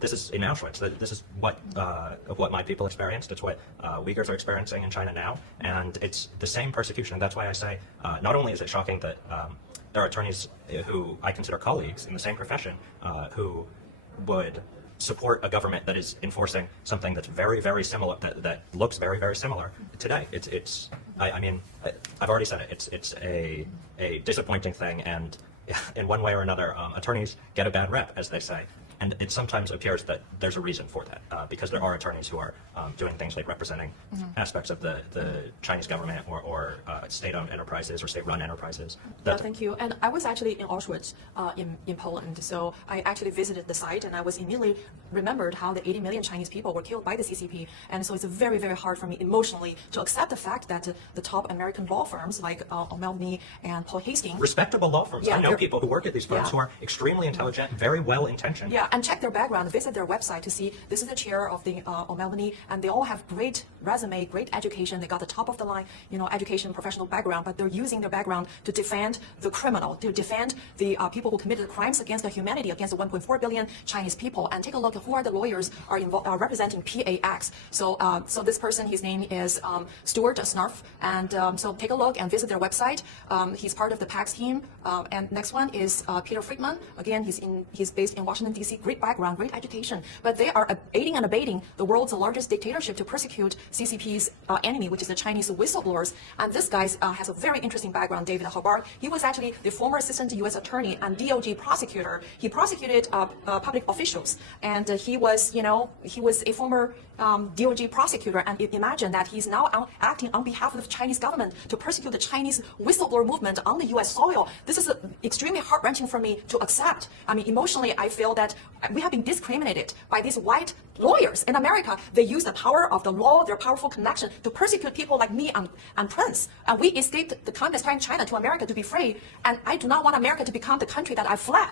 this is in Auschwitz. This is what my people experienced. It's what Uyghurs are experiencing in China now, and it's the same persecution. That's why I say not only is it shocking that there are attorneys who I consider colleagues in the same profession who would support a government that is enforcing something that's very, very similar, that looks very, very similar today. I mean, I've already said it. It's a disappointing thing, and in one way or another, attorneys get a bad rep, as they say. And it sometimes appears that there's a reason for that, because there are attorneys who are doing things like representing aspects of the Chinese government or state-owned enterprises or state-run enterprises. Yeah, thank you. And I was actually in Auschwitz in Poland, so I actually visited the site, and I was immediately remembered how the 80 million Chinese people were killed by the CCP. And so it's very, very hard for me emotionally to accept the fact that the top American law firms like O'Melveny and Paul Hastings, respectable law firms. Yeah, I know people who work at these firms who are extremely intelligent, very well-intentioned. Yeah, and check their background, visit their website to see this is the chair of the O'Melveny, and they all have great resume, great education. They got the top of the line, education, professional background, but they're using their background to defend the criminal, to defend the people who committed crimes against the humanity, against the 1.4 billion Chinese people. And take a look at who are the lawyers are representing PAX. So this person, his name is Stuart Snarf, and so take a look and visit their website. He's part of the PAX team. And next one is Peter Friedman. Again, he's based in Washington, D.C. Great background, great education, but they are aiding and abetting the world's largest dictatorship to persecute CCP's enemy, which is the Chinese whistleblowers. And this guy has a very interesting background, David Hubbard. He was actually the former assistant U.S. attorney and DOJ prosecutor. He prosecuted public officials, and he was a former DOJ prosecutor. And imagine that he's now acting on behalf of the Chinese government to persecute the Chinese whistleblower movement on the U.S. soil. This is extremely heart-wrenching for me to accept. I mean, emotionally, I feel that we have been discriminated by these white lawyers in America. They use the power of the law, their powerful connection, to persecute people like me and Prince. And we escaped the communist China to America to be free. And I do not want America to become the country that I fled.